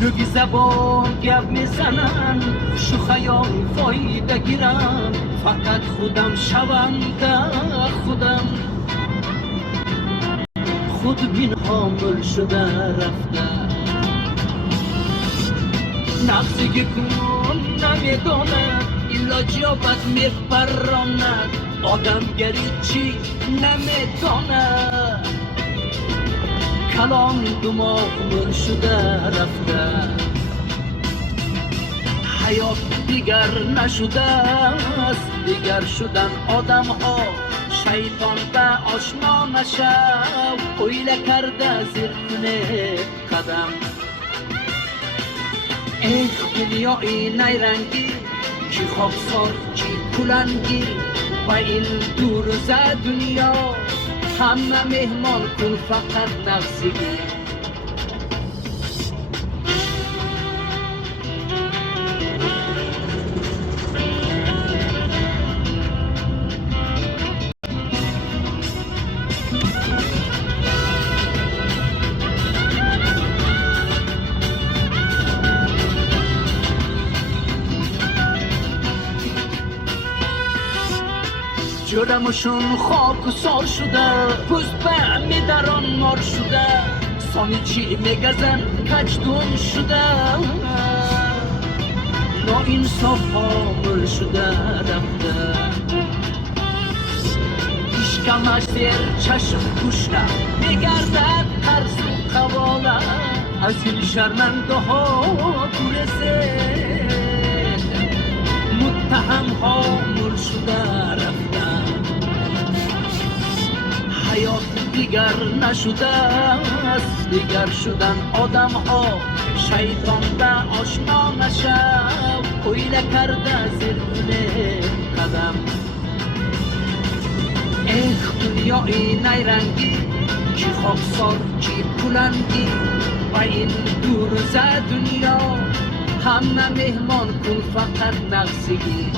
نوی زبان گپ میزنن شو خیال فایده گیرن فقط خودم شونده خودم خودبین حامل شده رفته نفسی که کن نمیداند ایلاج یابد میپراند آدمگری چی نمیداند کلام دماغ مل شده رفته حیات دیگر نشده است دیگر شدن آدم ها شیطان به آشنا نشو اویله کرده زیر کنه قدم ای دنیای نیرنگی چی خاکسار چی کلنگی و این دور ز دنیا همه مهمان کن فقط نفسگی جرمشون خاک و سال شده پوست به میدران مار شده سانی چی میگزن کجدون شده نا انصاف حامل شده رفته اشکمش زیر چشم گوشته میگردد ترس و قواله از این شرمنده ها برسه متهم حامل شده رفته حیات دیگر نشده است دیگر شدن آدم ها شیطان به آشنا نشو اویله کرده زیر کنه قدم ای دنیای نیرنگی چی خاکسار چی پولنگی و این دور ز دنیا همه مهمان کن فقط نقصگی